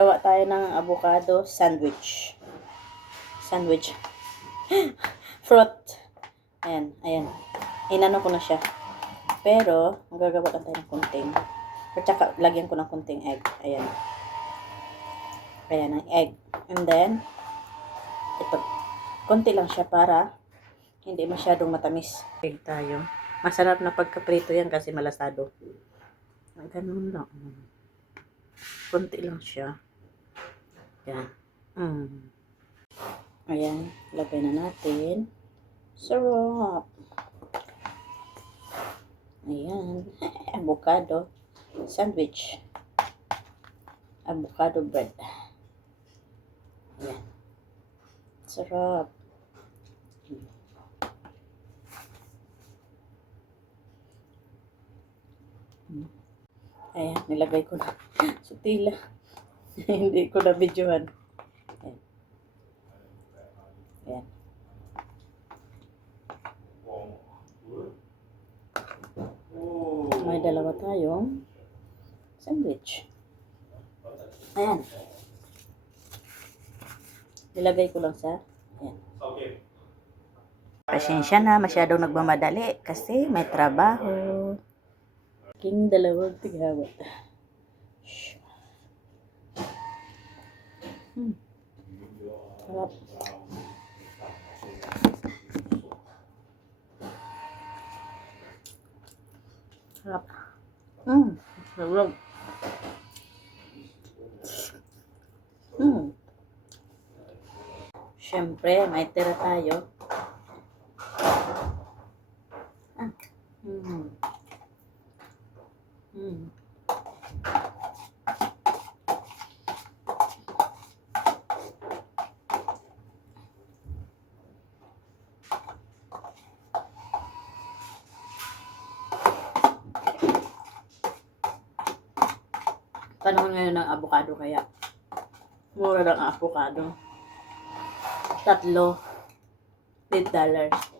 Gawa tayo ng avocado sandwich. Sandwich. Fruit. Ayan, ayan. Inano ko na siya. Pero, magagawa lang tayo ng kunting. At saka, lagyan ko ng kunting egg. Ayan. Ayan, ang egg. And then, ito. Kunti lang siya para hindi masyadong matamis. Egg tayo. Masarap na pagkaprito yan kasi malasado. Ganun lang. Kunti lang siya. Ayan. Ayan. Lagay na natin. Sarap. Ayan. Avocado sandwich. Avocado bread. Ayan. Sarap. Ayan. Nilagay ko na. Sutila. Hindi ko na videohan. Ayan. Ayan. May dalawa tayong sandwich. Ayan. Nilagay ko lang sa ayan. Pasensya na, masyadong nagmamadali kasi may trabaho. King dalawang tigawat. Sarap. Sarap. Sarap. Siyempre, may tira tayo. Panahon ngayon ng avocado kaya mura lang ang avocado. $3. $8.